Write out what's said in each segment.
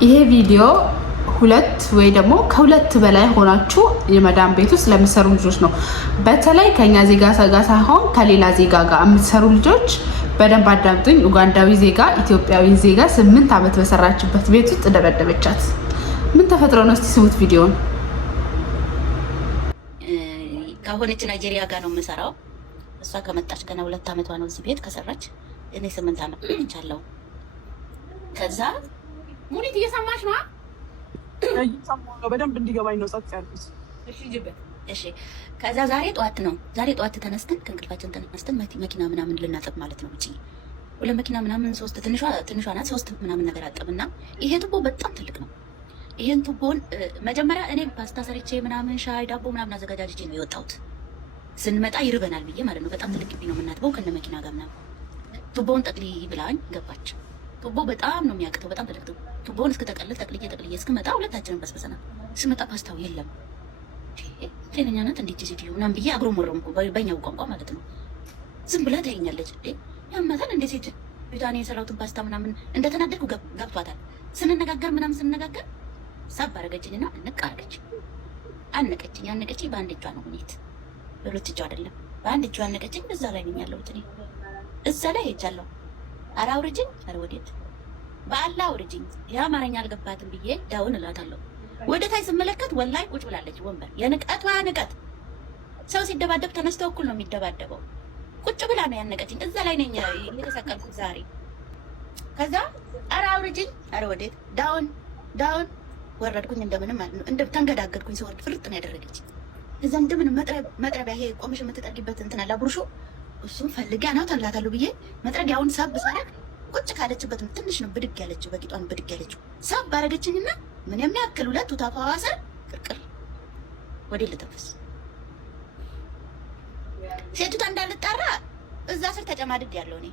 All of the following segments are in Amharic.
ይሄ ቪዲዮ ሁለት ወይ ደግሞ ከሁለት በላይ ሆናችሁ የመዳም ቤት ውስጥ ለምትሰሩ ልጆች ነው። በተለይ ከኛ ዜጋ ሳይሆን ከሌላ ዜጋ ጋር የምትሰሩ ልጆች በደንብ አዳምጡኝ። ኡጋንዳዊ ዜጋ ኢትዮጵያዊ ዜጋ 8 ዓመት በሰራችበት ቤት ውስጥ ደበደበቻት። ምን ተፈጥሮ ነው? እስቲ ስሙት ቪዲዮውን። ከሆነች ናይጄሪያ ጋር ነው የምሰራው። እሷ ከመጣች ገና 2 ዓመቷ ነው እዚህ ቤት ከሰራች። እኔ 8 ዓመት ቆይቻለሁ። ከዛ ሙኒት እየሰማሽ ነው? በደንብ እንዲገባኝ ነው ጸጥ ያልኩት። እሺ ከዛ ዛሬ ጠዋት ተነስተን ከእንቅልፋችን ተነስተን መኪና ምናምን ልናጠብ ማለት ነው። ውጪ ሁለት መኪና ምናምን 3 ትንሿ ናት 3 ምናምን ነገር አጠብና ይሄ ቱቦ በጣም ትልቅ ነው። ይሄን ቱቦን መጀመሪያ እኔ ፓስታ ሰርቼ ምናምን ሻይ ዳቦ ምናምን አዘጋጃጅቼ ነው የወጣሁት። ስንመጣ ይርበናል ብዬ ማለት ነው። በጣም ትልቅ ግቢ ነው የምናጥበው ከነ መኪና ጋር ምናምን። ቱቦውን ጠቅልይ ብላኝ ገባች። ቱቦ በጣም ነው የሚያቅተው፣ በጣም ትልቅ ቱቦውን ጠቅልዬ እስክመጣ ሁለታችንን በስበሰናል። ስመጣ ፓስታው የለም። ጤነኛ ናት እንዴት ሴትዮ ምናምን ብዬ አጉረመረምኩ፣ በእኛው ቋንቋ ማለት ነው። ዝም ብላ ታየኛለች። ያማታል እንደ ሴት ቢታኔ የሰራሁትን ፓስታ ምናምን እንደተናደድኩ ገብቷታል። ስንነጋገር ሳብ አረገችኝና አነቀችኝ። ያነቀችኝ በአንድ እጇ ነው ሁኔት፣ በሁለት እጇ አይደለም፣ በአንድ እጇ አነቀችኝ። እዛ ላይ ነኝ ያለሁት እኔ፣ እዛ ላይ ሄጃለሁ። ኧረ አውርጅኝ፣ ኧረ ወዴት በአላህ አውርጅኝ። የአማርኛ አልገባትም ብዬ ዳውን እላታለሁ። ወደ ታይ ስመለከት ወላይ ቁጭ ብላለች ወንበር። የንቀቷ ንቀት! ሰው ሲደባደብ ተነስቶ እኩል ነው የሚደባደበው። ቁጭ ብላ ነው ያነቀችኝ። እዛ ላይ ነኝ የተሰቀልኩት ዛሬ። ከዛ ኧረ አውርጅኝ፣ ኧረ ወዴት ዳውን ወረድኩኝ። እንደምንም ማለት ነው ተንገዳገድኩኝ። ስወርድ ፍርጥ ነው ያደረገችኝ። እዛ እንደምንም መጥረቢያ ይሄ ቆመሽ የምትጠርጊበት እንትን አለ ብሩሹ፣ እሱን ፈልጊያ ነው ተላታለሁ ብዬ መጥረጊያውን ሳብ ሳረግ ቁጭ ካለችበት ትንሽ ነው ብድግ ያለችው፣ በቂጧን ብድግ ያለችው ሳብ አረገችኝና ምን የሚያክል ሁለት ታፋዋ ስር ቅርቅር ወዴ ልተፈስ። ሴቱታ እንዳልጣራ እዛ ስር ተጨማድድ ያለው እኔ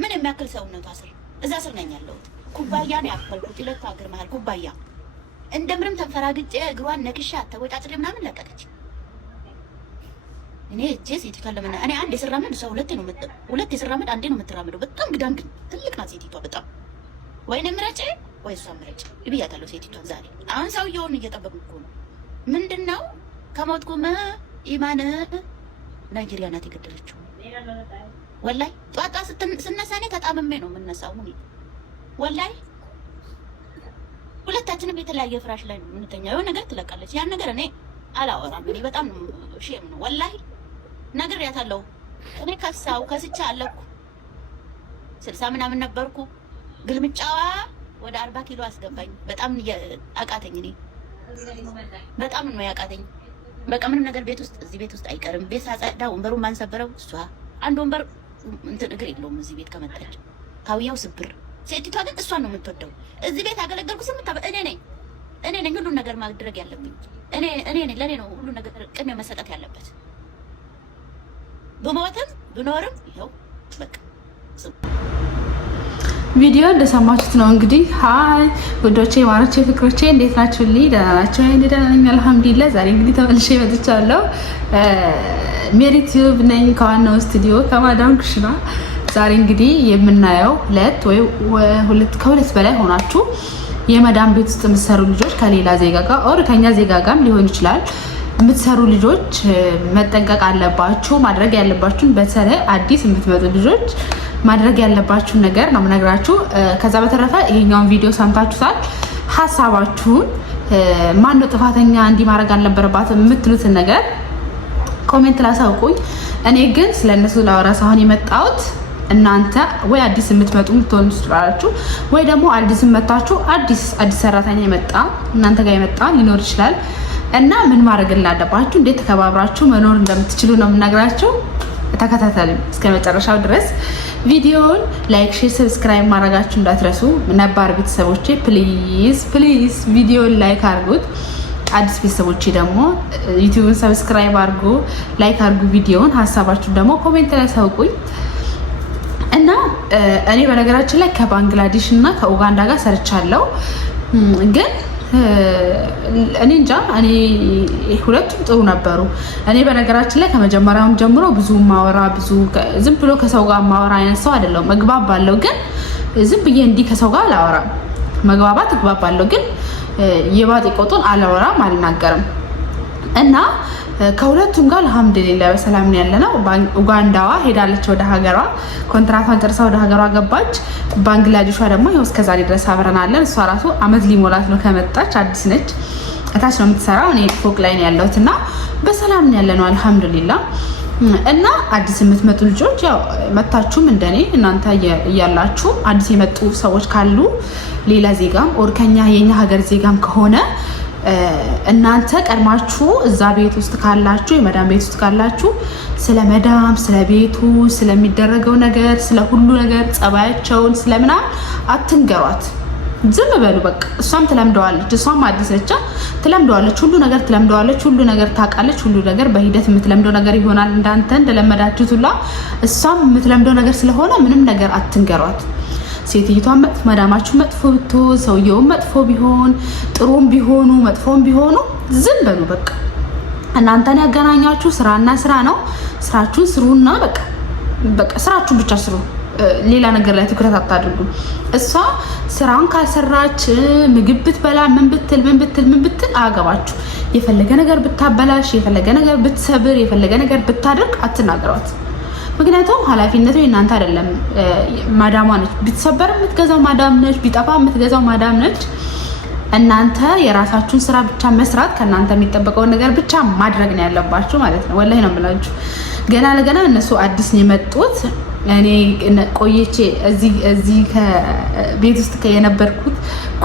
ምን የሚያክል ሰውነቷ ስር እዛ ስር ነኝ ያለሁት። ኩባያ ነው ያፈልኩት፣ ሁለት እግር መሀል ኩባያ። እንደምንም ተንፈራግጬ እግሯን ነክሻ ተወጫጭሬ ምናምን ለቀቀች። እኔ እጄ ሴቲቷ ለምን እኔ አንድ የሰራመድ ሰው ሁለት የሰራመድ አንዴ ነው የምትራመደው። በጣም ግዳንግ ትልቅ ናት ሴቲቷ በጣም። ወይኔ ምረጭ ወይ እሷ ምረጭ ይብያታለሁ ሴቲቷን ዛሬ። አሁን ሰውየውን እየጠበቅኩ እኮ ነው። ምንድነው ከሞትኩም ኢማን ናይጄሪያ ናት የገደለችው። ወላይ ጧጧ ስነሳ እኔ ተጣምሜ ነው የምነሳው። ወላይ ሁለታችንም የተለያየ ፍራሽ ላይ ነው የምንተኛው። የሆነ ነገር ትለቃለች። ያን ነገር እኔ አላወራም። እኔ በጣም ነው ሼም ነው ወላይ ነግሬያታለሁ። እኔ ከስቻ አለኩ 60 ምናምን ነበርኩ። ግልምጫዋ ወደ 40 ኪሎ አስገባኝ። በጣም አቃተኝ። እኔ በጣም ነው ያቃተኝ። በቃ ምንም ነገር እዚህ ቤት ውስጥ አይቀርም። ቤት ሳጸዳ ወንበሩን ማንሰበረው እሷ። አንድ ወንበር እንትን እግር የለውም እዚህ ቤት ከመጣች ካውያው ስብር። ሴቲቷ ግን እሷን ነው የምትወደው። እዚህ ቤት አገለገልኩ 8 ዓመት። እኔ ነኝ ሁሉ ነገር ማድረግ ያለብኝ። እኔ ነኝ፣ ለኔ ነው ሁሉ ነገር ቅድሚያ መሰጠት ያለበት። በሞትም ብኖርም ይኸው በቃ። ቪዲዮ እንደሰማችሁት ነው እንግዲህ። ሃይ ወዶቼ፣ ማሮቼ፣ ፍቅሮቼ እንዴት ናችሁልኝ? ደህና ናችሁ? እኔ ደህና ነኝ አልሐምዱሊላህ። ዛሬ እንግዲህ ተመልሼ መጥቻለሁ። ሜሪ ቲዩብ ነኝ ከዋናው ስቱዲዮ ከማዳም ኩሽና። ዛሬ እንግዲህ የምናየው ከሁለት በላይ ሆናችሁ የመዳም ቤት ውስጥ የምትሰሩ ልጆች ከሌላ ዜጋ ጋር ኦር ከኛ ዜጋ ጋርም ሊሆን ይችላል የምትሰሩ ልጆች መጠንቀቅ አለባችሁ። ማድረግ ያለባችሁን በተለይ አዲስ የምትመጡ ልጆች ማድረግ ያለባችሁን ነገር ነው የምነግራችሁ። ከዛ በተረፈ ይሄኛውን ቪዲዮ ሰምታችሁታል። ሀሳባችሁን ማነው ጥፋተኛ እንዲህ ማድረግ አልነበረባትም የምትሉትን ነገር ኮሜንት ላሳውቁኝ። እኔ ግን ስለነሱ ላወራ ሳይሆን የመጣሁት እናንተ ወይ አዲስ የምትመጡ የምትሆኑ ትችላላችሁ፣ ወይ ደግሞ አዲስ መጣችሁ አዲስ ሰራተኛ የመጣ እናንተ ጋር የመጣ ሊኖር ይችላል እና ምን ማድረግ እንዳለባችሁ እንዴት ተከባብራችሁ መኖር እንደምትችሉ ነው የምነግራችሁ። ተከታተሉ እስከ መጨረሻው ድረስ። ቪዲዮውን ላይክ፣ ሼር፣ ሰብስክራይብ ማድረጋችሁ እንዳትረሱ። ነባር ቤተሰቦቼ ፕሊዝ ቪዲዮውን ላይክ አድርጉት። አዲስ ቤተሰቦቼ ደግሞ ዩቲዩብን ሰብስክራይብ አድርጉ፣ ላይክ አድርጉ ቪዲዮውን። ሀሳባችሁ ደግሞ ኮሜንት ላይ ሳውቁኝ እና እኔ በነገራችን ላይ ከባንግላዴሽ እና ከኡጋንዳ ጋር ሰርቻለሁ ግን እኔ እንጃ ሁለቱም ጥሩ ነበሩ። እኔ በነገራችን ላይ ከመጀመሪያውም ጀምሮ ብዙ ዝም ብሎ ከሰው ጋር ማወራ አይነት ሰው አይደለሁም። መግባብ ባለው ግን ዝም ብዬ እንዲህ ከሰው ጋር አላወራም። መግባባት እግባባለሁ፣ ግን የባጤ ቆጡን አላወራም፣ አልናገርም። እና ከሁለቱም ጋር አልሐምዱሊላህ በሰላም ነው ያለነው። ኡጋንዳዋ ሄዳለች ወደ ሀገሯ፣ ኮንትራቷን ጨርሳ ወደ ሀገሯ ገባች። ባንግላዴሿ ደግሞ ይኸው እስከዛሬ ድረስ አብረናለን። እሷ ራሱ አመት ሊሞላት ነው ከመጣች፣ አዲስ ነች። እታች ነው የምትሰራው፣ እኔ ፎቅ ላይ ነው ያለሁት እና በሰላም ነው ያለነው አልሐምዱሊላህ። እና አዲስ የምትመጡ ልጆች ያው መታችሁም እንደኔ እናንተ እያላችሁ አዲስ የመጡ ሰዎች ካሉ ሌላ ዜጋም ኦርከኛ የኛ ሀገር ዜጋም ከሆነ እናንተ ቀድማችሁ እዛ ቤት ውስጥ ካላችሁ የመዳም ቤት ውስጥ ካላችሁ ስለ መዳም፣ ስለ ቤቱ፣ ስለሚደረገው ነገር፣ ስለ ሁሉ ነገር ጸባያቸውን ስለምናምን አትንገሯት። ዝም በሉ በቃ። እሷም ትለምደዋለች፣ እሷም አዲስ ነች፣ ትለምደዋለች፣ ሁሉ ነገር ትለምደዋለች፣ ሁሉ ነገር ታውቃለች። ሁሉ ነገር በሂደት የምትለምደው ነገር ይሆናል። እንዳንተ እንደለመዳችሁት ሁላ እሷም የምትለምደው ነገር ስለሆነ ምንም ነገር አትንገሯት። ሴትዮቷን መዳማችሁ መጥፎ ብትሆን፣ ሰውየውን መጥፎ ቢሆን፣ ጥሩም ቢሆኑ መጥፎም ቢሆኑ ዝም በሉ በቃ። እናንተን ያገናኛችሁ ስራና ስራ ነው። ስራችሁን ስሩና በቃ ስራችሁን ብቻ ስሩ። ሌላ ነገር ላይ ትኩረት አታድርጉ። እሷ ስራውን ካልሰራች ምግብ ብትበላ ምን ብትል አያገባችሁ። የፈለገ ነገር ብታበላሽ፣ የፈለገ ነገር ብትሰብር፣ የፈለገ ነገር ብታደርግ አትናገሯት። ምክንያቱም ኃላፊነቱ የእናንተ አይደለም። ማዳሟ ነች። ቢትሰበር የምትገዛው ማዳም ነች፣ ቢጠፋ የምትገዛው ማዳም ነች። እናንተ የራሳችሁን ስራ ብቻ መስራት፣ ከእናንተ የሚጠበቀውን ነገር ብቻ ማድረግ ነው ያለባችሁ ማለት ነው። ወላሂ ነው የምላችሁ። ገና ለገና እነሱ አዲስ ነው የመጡት። እኔ ቆይቼ እዚህ ከቤት ውስጥ የነበርኩት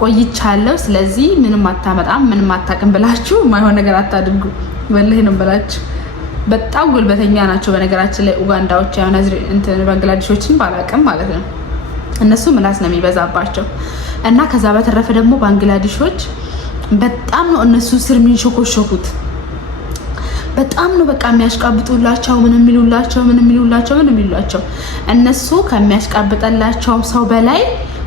ቆይቻለሁ። ስለዚህ ምንም አታመጣም፣ ምንም አታውቅም ብላችሁ የማይሆን ነገር አታድርጉ። ወላሂ ነው የምላችሁ። በጣም ጉልበተኛ ናቸው በነገራችን ላይ ኡጋንዳዎች። ያው ባንግላዴሾችን ባላውቅም ማለት ነው እነሱ ምላስ ነው የሚበዛባቸው። እና ከዛ በተረፈ ደግሞ ባንግላዴሾች በጣም ነው እነሱ ስር የሚንሾኮሾኩት። በጣም ነው በቃ የሚያሽቃብጡላቸው፣ ምን የሚሉላቸው እነሱ ከሚያሽቃብጠላቸው ሰው በላይ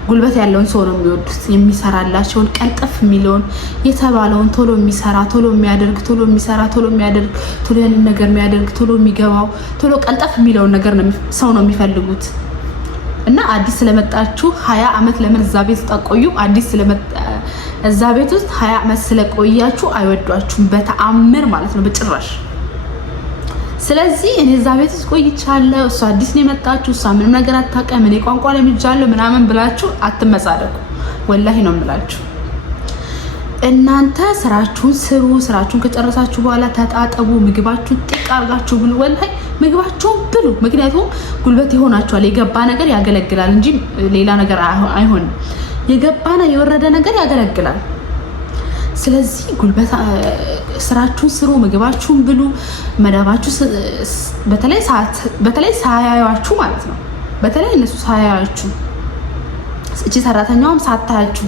ጉልበት ያለውን ሰው ነው የሚወዱት። የሚሰራላቸውን ቀልጠፍ የሚለውን የተባለውን ቶሎ የሚሰራ ቶሎ የሚያደርግ ቶሎ የሚሰራ ቶሎ የሚያደርግ ቶሎ ያንን ነገር የሚያደርግ ቶሎ የሚገባው ቶሎ ቀልጠፍ የሚለውን ነገር ሰው ነው የሚፈልጉት። እና አዲስ ስለመጣችሁ 20 አመት ለምን እዛ ቤት ውስጥ አቆዩ? እዛ ቤት ውስጥ 20 አመት ስለቆያችሁ አይወዷችሁም በተአምር ማለት ነው፣ በጭራሽ። ስለዚህ እኔ እዛ ቤት ውስጥ ቆይቻለሁ፣ እሷ አዲስ ነው የመጣችሁ፣ እሷ ምንም ነገር አታውቅም፣ እኔ ቋንቋ ለምጃለሁ ምናምን ብላችሁ አትመጻደቁ። ወላሂ ነው የምላችሁ። እናንተ ስራችሁን ስሩ። ስራችሁን ከጨረሳችሁ በኋላ ተጣጠቡ፣ ምግባችሁን ጥቅ አድርጋችሁ ብሉ። ወላሂ ምግባችሁን ብሉ። ምክንያቱም ጉልበት ይሆናችኋል። የገባ ነገር ያገለግላል እንጂ ሌላ ነገር አይሆንም። የገባና የወረደ ነገር ያገለግላል። ስለዚህ ስራችሁን ስሩ፣ ምግባችሁን ብሉ። መዳባችሁ በተለይ ሳያዩአችሁ ማለት ነው። በተለይ እነሱ ሳያዩአችሁ፣ እቺ ሰራተኛውም ሳታያችሁ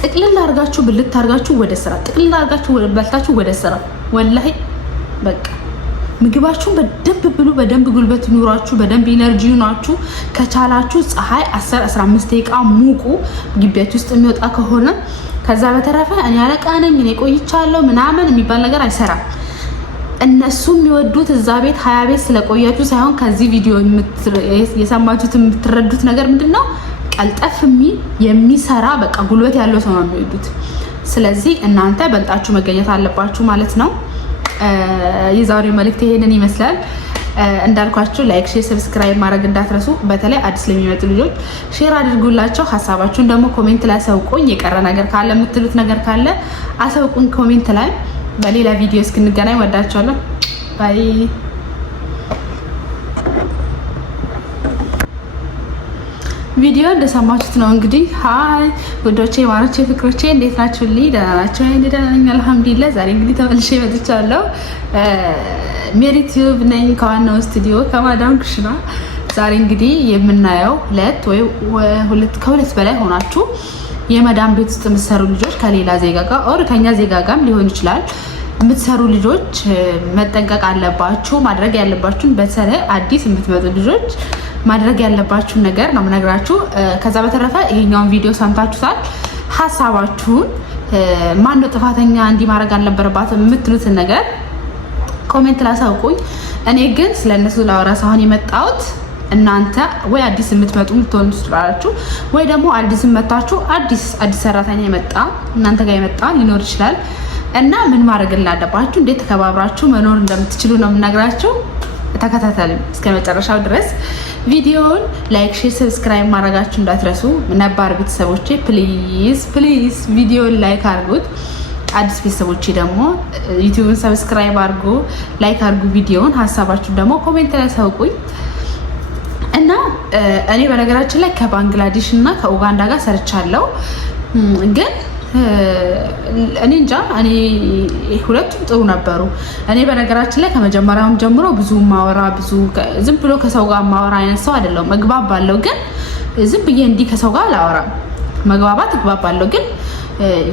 ጥቅልል አድርጋችሁ ብልት አድርጋችሁ ወደ ስራ፣ ጥቅልል አድርጋችሁ በልታችሁ ወደ ስራ። ወላሂ በቃ ምግባችሁን በደንብ ብሉ። በደንብ ጉልበት ይኑራችሁ፣ በደንብ ኢነርጂ ይኑራችሁ። ከቻላችሁ ፀሐይ 10-15 ደቂቃ ሙቁ ግቢያችሁ ውስጥ የሚወጣ ከሆነ። ከዛ በተረፈ እኔ አለቃ ነኝ እኔ ቆይቻለሁ ምናምን የሚባል ነገር አይሰራም። እነሱ የሚወዱት እዛ ቤት 20 ቤት ስለቆያችሁ ሳይሆን ከዚህ ቪዲዮ የሰማችሁት የምትረዱት ነገር ምንድነው? ቀልጠፍ የሚሰራ በቃ ጉልበት ያለው ሰው ነው የሚወዱት። ስለዚህ እናንተ በልጣችሁ መገኘት አለባችሁ ማለት ነው። የዛሬው መልእክት ይሄንን ይመስላል። እንዳልኳችሁ ላይክ፣ ሼር፣ ሰብስክራይብ ማድረግ እንዳትረሱ። በተለይ አዲስ ለሚመጡ ልጆች ሼር አድርጉላቸው። ሀሳባችሁን ደግሞ ኮሜንት ላይ አሳውቁኝ። የቀረ ነገር ካለ የምትሉት ነገር ካለ አሳውቁኝ ኮሜንት ላይ። በሌላ ቪዲዮ እስክንገናኝ ወዳችኋለሁ። ባይ። ቪዲዮ እንደሰማችሁት ነው እንግዲህ። ሀይ ውዶቼ፣ ማሮቼ፣ ፍቅሮቼ እንዴት ናችሁልኝ? ደህና ናችሁ? እኔ ደህና ነኝ አልሐምዱሊላህ። ዛሬ እንግዲህ ተመልሼ መጥቻለሁ። ሜሪ ቲዩብ ነኝ ከዋናው ስቱዲዮ ከማዳም ኩሽና። ዛሬ እንግዲህ የምናየው ከሁለት በላይ ሆናችሁ የመዳም ቤት ውስጥ የምትሰሩ ልጆች ከሌላ ዜጋ ጋር ኦር ከኛ ዜጋ ጋርም ሊሆን ይችላል የምትሰሩ ልጆች መጠንቀቅ አለባችሁ። ማድረግ ያለባችሁን በተለይ አዲስ የምትመጡ ልጆች ማድረግ ያለባችሁን ነገር ነው የምነግራችሁ። ከዛ በተረፈ ይሄኛውን ቪዲዮ ሰምታችሁታል። ሀሳባችሁን ማነው ጥፋተኛ እንዲህ ማድረግ አልነበረባትም የምትሉትን ነገር ኮሜንት ላይ አሳውቁኝ። እኔ ግን ስለነሱ ላወራ ሳይሆን የመጣሁት እናንተ ወይ አዲስ የምትመጡ ልትሆኑ ትችላላችሁ፣ ወይ ደግሞ አዲስ መታችሁ አዲስ ሰራተኛ የመጣ እናንተ ጋር የመጣ ሊኖር ይችላል። እና ምን ማድረግ እንዳለባችሁ እንዴት ተከባብራችሁ መኖር እንደምትችሉ ነው የምነግራችሁ። ተከታተሉ እስከ መጨረሻው ድረስ። ቪዲዮውን ላይክ፣ ሼር፣ ሰብስክራይብ ማድረጋችሁ እንዳትረሱ። ነባር ቤተሰቦቼ ፕሊዝ ቪዲዮውን ላይክ አድርጉት። አዲስ ቤተሰቦቼ ደግሞ ዩቲዩብን ሰብስክራይብ አድርጉ፣ ላይክ አድርጉ ቪዲዮውን። ሀሳባችሁ ደግሞ ኮሜንት ላይ አሳውቁኝ። እና እኔ በነገራችን ላይ ከባንግላዴሽ እና ከኡጋንዳ ጋር ሰርቻለሁ ግን እኔ እንጃ እኔ ሁለቱም ጥሩ ነበሩ። እኔ በነገራችን ላይ ከመጀመሪያውም ጀምሮ ብዙ ማወራ ብዙ ዝም ብሎ ከሰው ጋር ማወራ አይነት ሰው አይደለሁም። እግባባለሁ ግን ዝም ብዬ እንዲህ ከሰው ጋር አላወራም። መግባባት እግባባለሁ ግን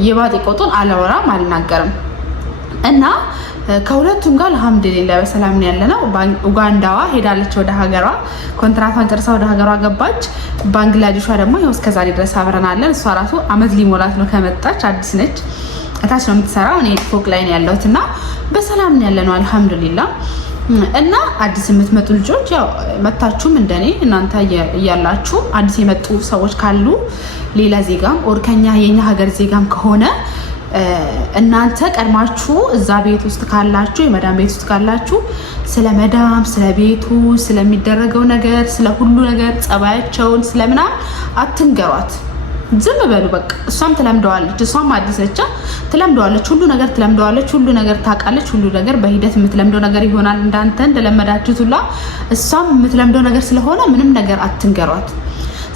የባጤ ቆጡን አላወራም፣ አልናገርም። እና ከሁለቱም ጋር አልሐምዱሊላህ በሰላም ነው ያለነው። ኡጋንዳዋ ሄዳለች ወደ ሀገሯ፣ ኮንትራቷን ጨርሳ ወደ ሀገሯ ገባች። ባንግላዴሿ ደግሞ ያው እስከዛሬ ድረስ አብረናለን። እሷ ራሱ አመት ሊሞላት ነው ከመጣች፣ አዲስ ነች። እታች ነው የምትሰራው፣ እኔ ፎቅ ላይ ነው ያለሁት እና በሰላም ነው ያለነው አልሐምዱሊላህ። እና አዲስ የምትመጡ ልጆች ያው መታችሁም እንደኔ እናንተ እያላችሁ አዲስ የመጡ ሰዎች ካሉ ሌላ ዜጋም ኦርከኛ የኛ ሀገር ዜጋም ከሆነ እናንተ ቀድማችሁ እዛ ቤት ውስጥ ካላችሁ የመዳም ቤት ውስጥ ካላችሁ ስለ መዳም ስለ ቤቱ ስለሚደረገው ነገር ስለ ሁሉ ነገር ጸባያቸውን ስለምናምን አትንገሯት። ዝም በሉ በቃ። እሷም ትለምደዋለች፣ እሷም አዲስ ነች ትለምደዋለች፣ ሁሉ ነገር ትለምደዋለች፣ ሁሉ ነገር ታውቃለች። ሁሉ ነገር በሂደት የምትለምደው ነገር ይሆናል እንዳንተ እንደለመዳችሁት ሁላ እሷም የምትለምደው ነገር ስለሆነ ምንም ነገር አትንገሯት።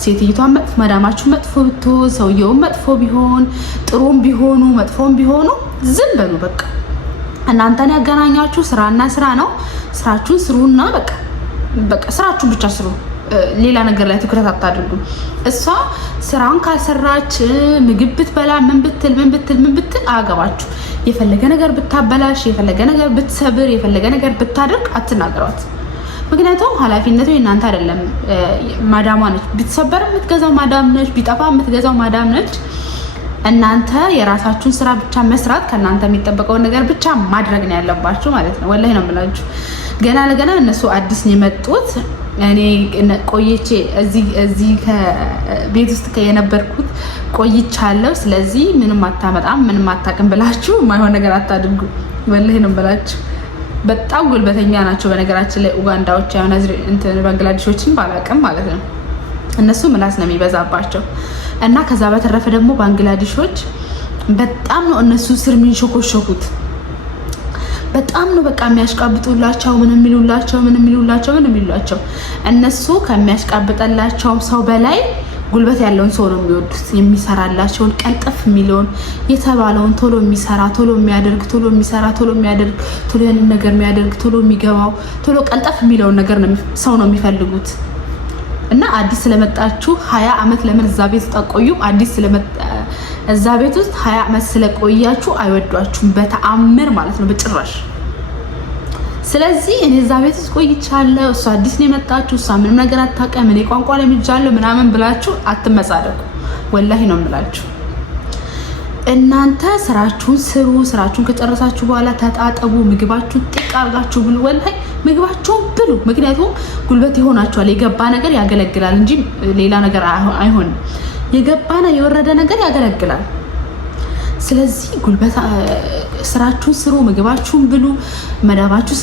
ሴትዮቷን መዳማችሁ መጥፎ ብትሆን ሰውየውን መጥፎ ቢሆን ጥሩም ቢሆኑ መጥፎም ቢሆኑ ዝም በሉ በቃ። እናንተን ያገናኛችሁ ስራና ስራ ነው። ስራችሁን ስሩና በቃ ስራችሁን ብቻ ስሩ። ሌላ ነገር ላይ ትኩረት አታድርጉ። እሷ ስራውን ካልሰራች ምግብ ብትበላ ምን ብትል አያገባችሁ። የፈለገ ነገር ብታበላሽ፣ የፈለገ ነገር ብትሰብር፣ የፈለገ ነገር ብታደርግ አትናገሯት። ምክንያቱም ኃላፊነቱ የእናንተ አይደለም። ማዳሟ ነች። ቢትሰበር የምትገዛው ማዳም ነች፣ ቢጠፋ የምትገዛው ማዳም ነች። እናንተ የራሳችሁን ስራ ብቻ መስራት፣ ከእናንተ የሚጠበቀውን ነገር ብቻ ማድረግ ነው ያለባችሁ ማለት ነው። ወላሂ ነው የምላችሁ። ገና ለገና እነሱ አዲስ ነው የመጡት። እኔ ቆይቼ እዚህ ከቤት ውስጥ የነበርኩት ቆይቻለሁ። ስለዚህ ምንም አታመጣም ምንም አታውቅም ብላችሁ የማይሆን ነገር አታድርጉ። ወላሂ ነው የምላችሁ። በጣም ጉልበተኛ ናቸው በነገራችን ላይ ኡጋንዳዎች። ያው ባንግላዴሾችን ባላቅም ማለት ነው እነሱ ምላስ ነው የሚበዛባቸው። እና ከዛ በተረፈ ደግሞ ባንግላዴሾች በጣም ነው እነሱ ስር የሚንሾኮሾኩት። በጣም ነው በቃ የሚያሽቃብጡላቸው ምን የሚሉላቸው እነሱ ከሚያሽቃብጠላቸውም ሰው በላይ ጉልበት ያለውን ሰው ነው የሚወዱት። የሚሰራላቸውን ቀልጠፍ የሚለውን የተባለውን ቶሎ የሚሰራ ቶሎ የሚያደርግ ቶሎ የሚሰራ ቶሎ የሚያደርግ ቶሎ ያንን ነገር የሚያደርግ ቶሎ የሚገባው ቶሎ ቀልጠፍ የሚለውን ነገር ሰው ነው የሚፈልጉት። እና አዲስ ስለመጣችሁ 20 አመት ለምን እዛ ቤት ተቆዩም? አዲስ እዛ ቤት ውስጥ 20 አመት ስለቆያችሁ አይወዷችሁም በተአምር ማለት ነው በጭራሽ። ስለዚህ እኔ እዛ ቤት ውስጥ ቆይቻለሁ፣ እሷ አዲስ ነው የመጣችሁ፣ እሷ ምንም ነገር አታውቅም፣ እኔ ቋንቋ ለምጃለሁ ምናምን ብላችሁ አትመጻደቁ። ወላሂ ነው የምላችሁ። እናንተ ስራችሁን ስሩ። ስራችሁን ከጨረሳችሁ በኋላ ተጣጠቡ፣ ምግባችሁን ጥቅ አድርጋችሁ ብሉ። ወላሂ ምግባችሁን ብሉ። ምክንያቱም ጉልበት ይሆናችኋል። የገባ ነገር ያገለግላል እንጂ ሌላ ነገር አይሆንም። የገባና የወረደ ነገር ያገለግላል። ስለዚህ ጉልበት ስራችሁን ስሩ፣ ምግባችሁን ብሉ። መዳባችሁ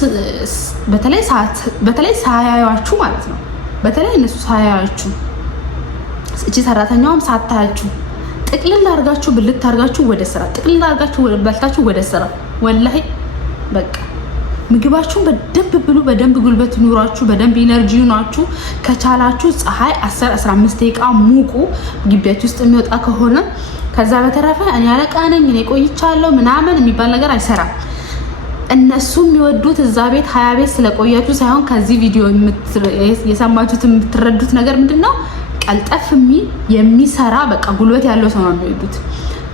በተለይ ሳያያችሁ ማለት ነው። በተለይ እነሱ ሳያያችሁ እቺ ሰራተኛውም ሳታያችሁ ጥቅልል አድርጋችሁ ብልት አድርጋችሁ ወደ ስራ፣ ጥቅልል አድርጋችሁ በልታችሁ ወደ ስራ። ወላሂ በቃ ምግባችሁን በደንብ ብሉ። በደንብ ጉልበት ኑሯችሁ፣ በደንብ ኢነርጂ ኑሯችሁ። ከቻላችሁ ፀሐይ 10-15 ደቂቃ ሙቁ ግቢያችሁ ውስጥ የሚወጣ ከሆነ። ከዛ በተረፈ እኔ አለቃ ነኝ እኔ ቆይቻለሁ ምናምን የሚባል ነገር አይሰራም። እነሱ የሚወዱት እዛ ቤት 20 ቤት ስለቆያችሁ ሳይሆን ከዚህ ቪዲዮ የሰማችሁት የምትረዱት ነገር ምንድነው? ቀልጠፍ የሚሰራ በቃ ጉልበት ያለው ሰው ነው የሚወዱት።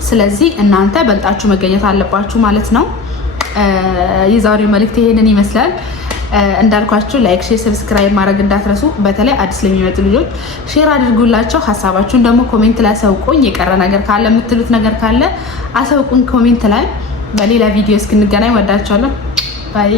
ስለዚህ እናንተ በልጣችሁ መገኘት አለባችሁ ማለት ነው። የዛሬው መልእክት ይሄንን ይመስላል። እንዳልኳችሁ ላይክ፣ ሼር፣ ሰብስክራይብ ማድረግ እንዳትረሱ። በተለይ አዲስ ለሚመጡ ልጆች ሼር አድርጉላቸው። ሀሳባችሁን ደግሞ ኮሜንት ላይ አሳውቁኝ። የቀረ ነገር ካለ የምትሉት ነገር ካለ አሳውቁኝ ኮሜንት ላይ። በሌላ ቪዲዮ እስክንገናኝ ወዳችኋለሁ። ባይ